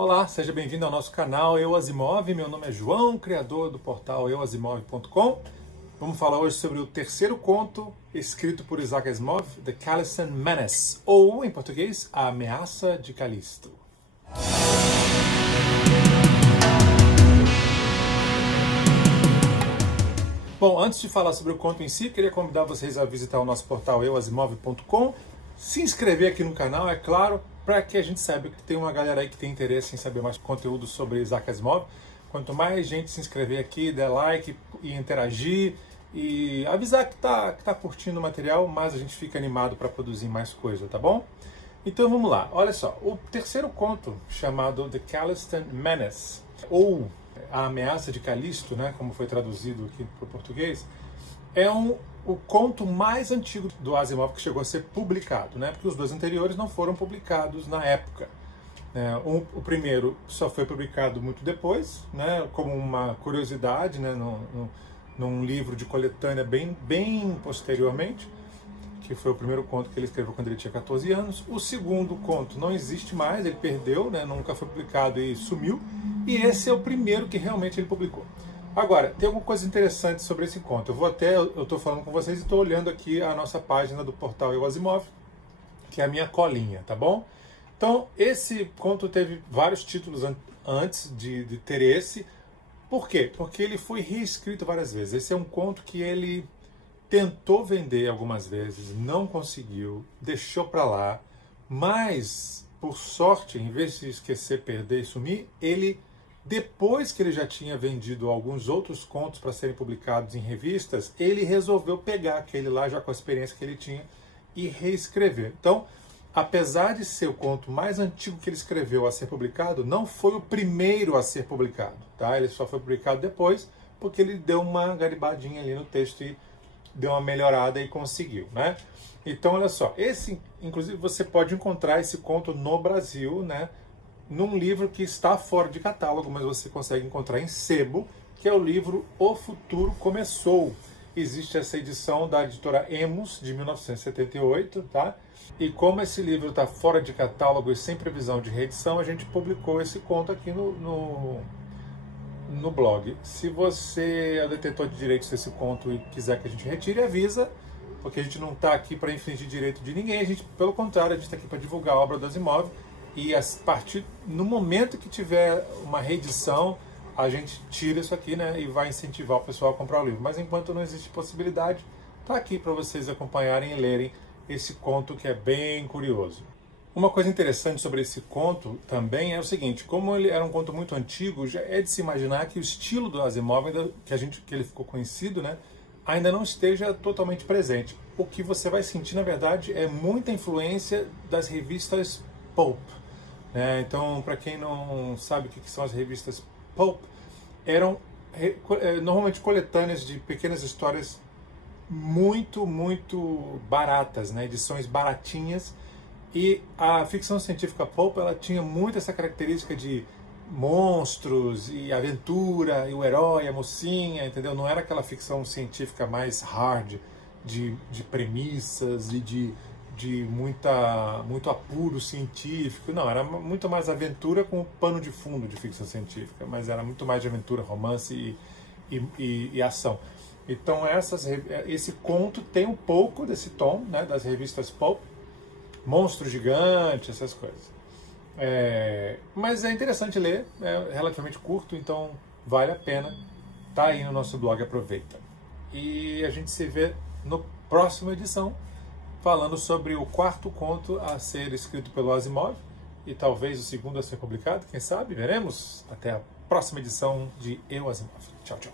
Olá, seja bem-vindo ao nosso canal Eu Asimov. Meu nome é João, criador do portal euasimov.com. Vamos falar hoje sobre o terceiro conto escrito por Isaac Asimov, The Callistan Menace, ou, em português, A Ameaça de Callisto. Bom, antes de falar sobre o conto em si, queria convidar vocês a visitar o nosso portal euasimov.com, se inscrever aqui no canal, é claro, para que a gente saiba que tem uma galera aí que tem interesse em saber mais conteúdo sobre Isaac Asimov. Quanto mais gente se inscrever aqui, der like e interagir e avisar que tá curtindo o material, mais a gente fica animado para produzir mais coisa, tá bom? Então vamos lá, olha só, o terceiro conto, chamado The Callistan Menace, ou A Ameaça de Callisto, né, como foi traduzido aqui para o português, é o conto mais antigo do Asimov que chegou a ser publicado, né, porque os dois anteriores não foram publicados na época. O primeiro só foi publicado muito depois, né, como uma curiosidade, né, num livro de coletânea bem posteriormente, que foi o primeiro conto que ele escreveu quando ele tinha 14 anos. O segundo conto não existe mais, ele perdeu, né, nunca foi publicado e sumiu. E esse é o primeiro que realmente ele publicou. Agora, tem alguma coisa interessante sobre esse conto. Eu estou falando com vocês e estou olhando aqui a nossa página do portal Eu Asimov, que é a minha colinha, tá bom? Então, esse conto teve vários títulos antes de ter esse. Por quê? Porque ele foi reescrito várias vezes. Esse é um conto que ele tentou vender algumas vezes, não conseguiu, deixou para lá, mas, por sorte, em vez de esquecer, perder e sumir, ele, depois que ele já tinha vendido alguns outros contos para serem publicados em revistas, ele resolveu pegar aquele lá, já com a experiência que ele tinha, e reescrever. Então, apesar de ser o conto mais antigo que ele escreveu a ser publicado, não foi o primeiro a ser publicado, tá? Ele só foi publicado depois, porque ele deu uma garibadinha ali no texto e deu uma melhorada e conseguiu, né? Então, olha só, inclusive, você pode encontrar esse conto no Brasil, né? Num livro que está fora de catálogo, mas você consegue encontrar em sebo, que é o livro O Futuro Começou. Existe essa edição da editora Emos, de 1978, tá? E como esse livro está fora de catálogo e sem previsão de reedição, a gente publicou esse conto aqui no blog. Se você é o detentor de direitos desse conto e quiser que a gente retire, avisa, porque a gente não está aqui para infringir direito de ninguém, pelo contrário, a gente está aqui para divulgar a obra do Asimov, e no momento que tiver uma reedição, a gente tira isso aqui, né, e vai incentivar o pessoal a comprar o livro. Mas enquanto não existe possibilidade, está aqui para vocês acompanharem e lerem esse conto que é bem curioso. Uma coisa interessante sobre esse conto também é o seguinte: como ele era um conto muito antigo, já é de se imaginar que o estilo do Asimov, que ele ficou conhecido, né, ainda não esteja totalmente presente. O que você vai sentir, na verdade, é muita influência das revistas pulp. Então, para quem não sabe o que são as revistas pulp, eram normalmente coletâneas de pequenas histórias muito baratas, né, edições baratinhas. E a ficção científica pulp, ela tinha muito essa característica de monstros e aventura, e o herói, a mocinha, entendeu? Não era aquela ficção científica mais hard, de premissas e de muito apuro científico. Não, era muito mais aventura com o pano de fundo de ficção científica, mas era muito mais de aventura, romance e ação. Então esse conto tem um pouco desse tom, né, das revistas pulp, monstro gigante, essas coisas. Mas é interessante ler, é relativamente curto, então vale a pena. Tá aí no nosso blog, aproveita. E a gente se vê na próxima edição, falando sobre o quarto conto a ser escrito pelo Asimov, e talvez o segundo a ser publicado, quem sabe, veremos. Até a próxima edição de Eu Asimov. Tchau, tchau.